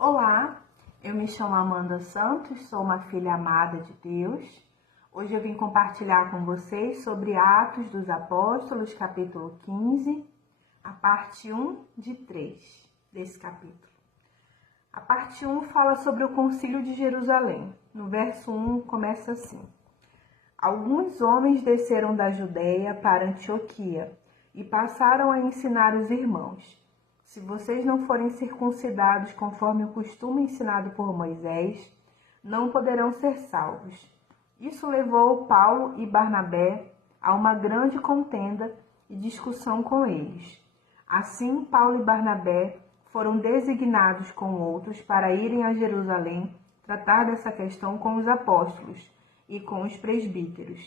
Olá, eu me chamo Amanda Santos, sou uma filha amada de Deus. Hoje eu vim compartilhar com vocês sobre Atos dos Apóstolos, capítulo 15, a parte 1 de 3 desse capítulo. A parte 1 fala sobre o Concílio de Jerusalém. No verso 1 começa assim: Alguns homens desceram da Judeia para Antioquia e passaram a ensinar os irmãos: se vocês não forem circuncidados conforme o costume ensinado por Moisés, não poderão ser salvos. Isso levou Paulo e Barnabé a uma grande contenda e discussão com eles. Assim, Paulo e Barnabé foram designados com outros para irem a Jerusalém tratar dessa questão com os apóstolos e com os presbíteros.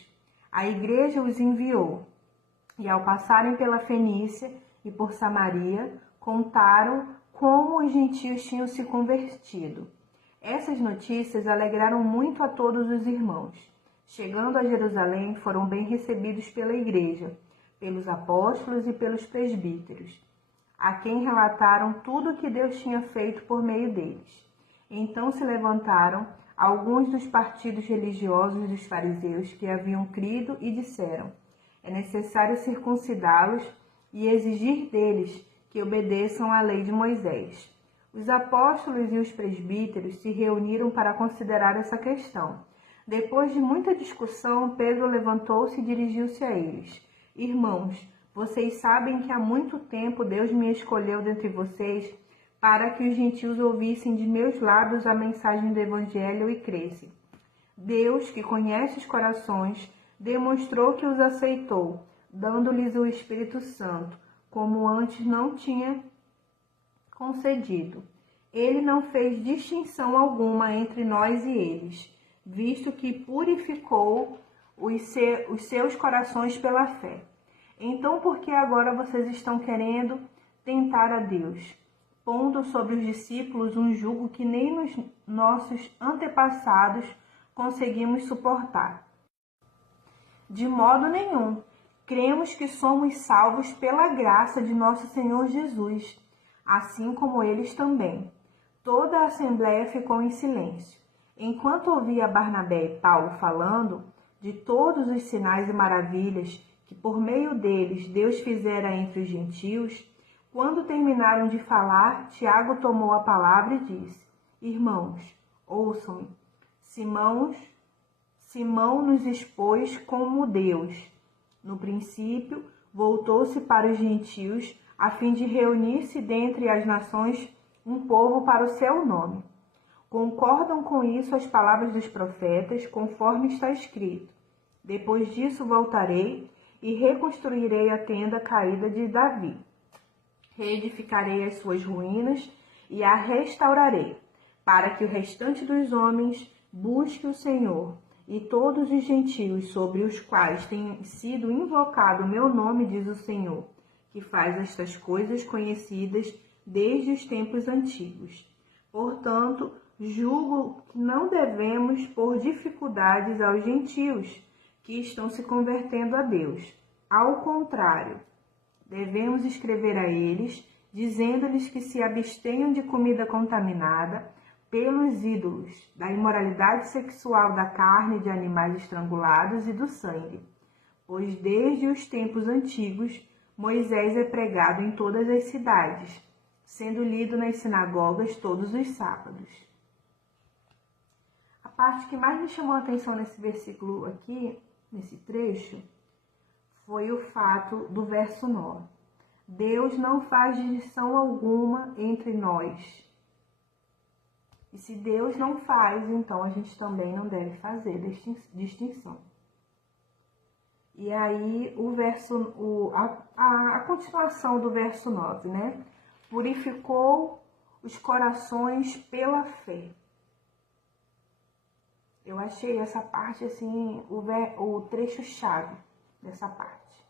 A igreja os enviou, e ao passarem pela Fenícia e por Samaria, contaram como os gentios tinham se convertido. Essas notícias alegraram muito a todos os irmãos. Chegando a Jerusalém, foram bem recebidos pela igreja, pelos apóstolos e pelos presbíteros, a quem relataram tudo o que Deus tinha feito por meio deles. Então se levantaram alguns dos partidos religiosos dos fariseus que haviam crido e disseram: é necessário circuncidá-los e exigir deles que obedeçam à lei de Moisés. Os apóstolos e os presbíteros se reuniram para considerar essa questão. Depois de muita discussão, Pedro levantou-se e dirigiu-se a eles: Irmãos, vocês sabem que há muito tempo Deus me escolheu dentre vocês para que os gentios ouvissem de meus lábios a mensagem do Evangelho e crescem. Deus, que conhece os corações, demonstrou que os aceitou, dando-lhes o Espírito Santo, como antes não tinha concedido. Ele não fez distinção alguma entre nós e eles, visto que purificou os seus corações pela fé. Então, por que agora vocês estão querendo tentar a Deus, pondo sobre os discípulos um jugo que nem nos nossos antepassados conseguimos suportar? De modo nenhum. Cremos que somos salvos pela graça de nosso Senhor Jesus, assim como eles também. Toda a assembleia ficou em silêncio. Enquanto ouvia Barnabé e Paulo falando de todos os sinais e maravilhas que por meio deles Deus fizera entre os gentios, quando terminaram de falar, Tiago tomou a palavra e disse: Irmãos, ouçam-me. Simão nos expôs como Deus. No princípio, voltou-se para os gentios, a fim de reunir-se dentre as nações um povo para o seu nome. Concordam com isso as palavras dos profetas, conforme está escrito: Depois disso voltarei e reconstruirei a tenda caída de Davi. Reedificarei as suas ruínas e a restaurarei, para que o restante dos homens busque o Senhor, e todos os gentios sobre os quais tem sido invocado o meu nome, diz o Senhor, que faz estas coisas conhecidas desde os tempos antigos. Portanto, julgo que não devemos pôr dificuldades aos gentios que estão se convertendo a Deus. Ao contrário, devemos escrever a eles, dizendo-lhes que se abstenham de comida contaminada pelos ídolos, da imoralidade sexual da carne de animais estrangulados e do sangue. Pois desde os tempos antigos, Moisés é pregado em todas as cidades, sendo lido nas sinagogas todos os sábados. A parte que mais me chamou a atenção nesse versículo aqui, nesse trecho, foi o fato do verso 9. Deus não faz distinção alguma entre nós. E se Deus não faz, então a gente também não deve fazer distinção. E aí a continuação do verso 9, né? Purificou os corações pela fé. Eu achei essa parte assim, o trecho-chave dessa parte.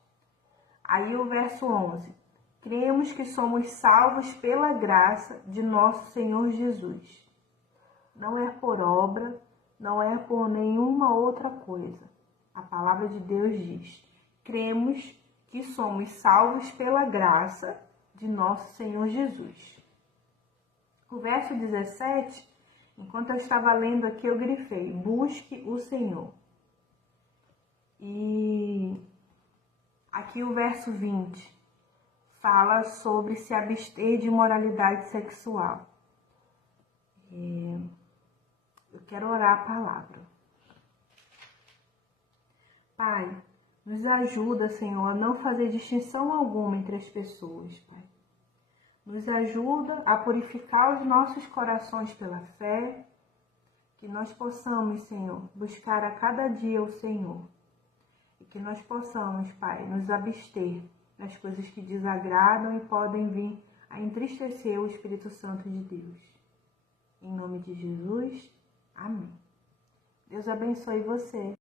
Aí o verso 11. Cremos que somos salvos pela graça de nosso Senhor Jesus. Não é por obra, não é por nenhuma outra coisa. A palavra de Deus diz: cremos que somos salvos pela graça de nosso Senhor Jesus. O verso 17, enquanto eu estava lendo aqui, eu grifei: busque o Senhor. E aqui o verso 20 fala sobre se abster de imoralidade sexual. Eu quero orar a palavra. Pai, nos ajuda, Senhor, a não fazer distinção alguma entre as pessoas, Pai. Nos ajuda a purificar os nossos corações pela fé, que nós possamos, Senhor, buscar a cada dia o Senhor. E que nós possamos, Pai, nos abster das coisas que desagradam e podem vir a entristecer o Espírito Santo de Deus. Em nome de Jesus, amém. Deus abençoe você.